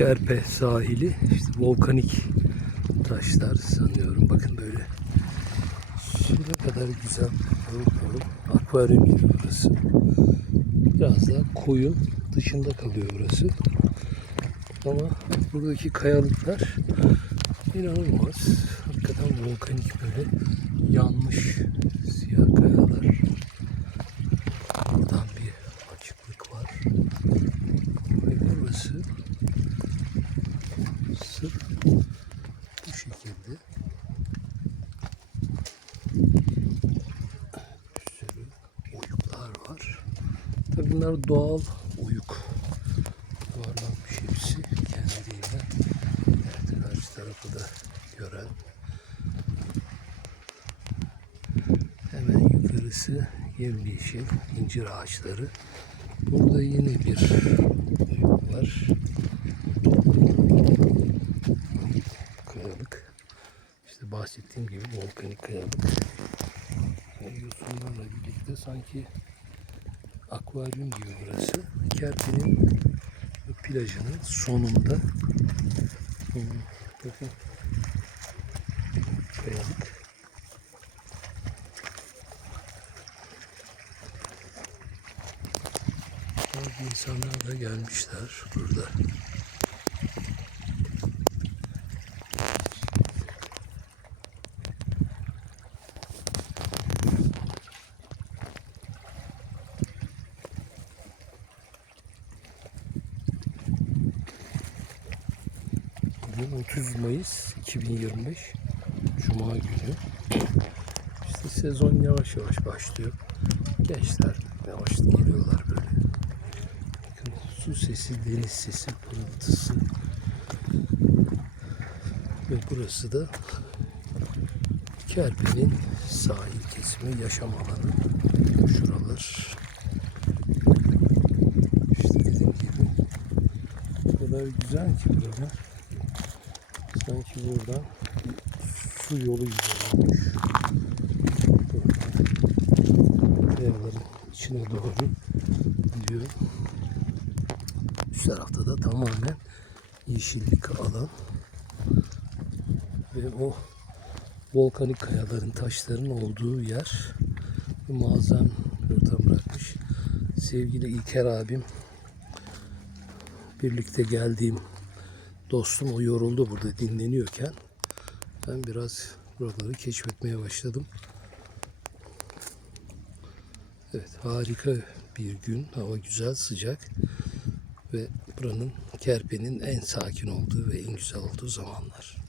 Kerpe sahili. İşte volkanik taşlar sanıyorum. Bakın böyle. Ne kadar güzel. Akvaryum gibi burası. Biraz daha koyun dışında kalıyor burası. Ama buradaki kayalıklar inanılmaz. Hakikaten volkanik böyle yanmış siyah kayalar. Buradan bir açıklık var. Ve burası sırf bu şekilde bir sürü oyuklar var. Tabii bunlar doğal oyuk. Yuvarlanmış hepsi kendiliğinden. Evet, karşı tarafı da gören. Hemen yukarısı yemyeşil incir ağaçları. Burada yine bir oyuk var. Kayalık. İşte bahsettiğim gibi volkanik kayalık. Yosunlarla birlikte sanki akvaryum gibi burası. Kerpi'nin plajının sonunda. Hmm, Bakın. Kayalık. İnsanlar da gelmişler burada. Bugün 30 Mayıs 2025 Cuma günü. İşte sezon yavaş yavaş başlıyor. Gençler yavaş geliyorlar böyle. Bakın su sesi, deniz sesi, pırıltısı. Ve burası da Kerpi'nin sahil kesimi yaşam alanı. Şuralar. İşte dediğim gibi o kadar güzel ki burada. Sanki buradan bir su yolu. Buradan Kayaların içine doğru gidiyor. Üst tarafta da tamamen yeşillik alan. Ve o volkanik kayaların, taşların olduğu yer muazzam ortam bırakmış. Sevgili İlker abim birlikte geldiğim dostum o yoruldu burada dinleniyorken ben biraz buraları keşfetmeye başladım. Evet harika bir gün. Hava güzel sıcak ve buranın Kerpe'nin en sakin olduğu ve en güzel olduğu zamanlar.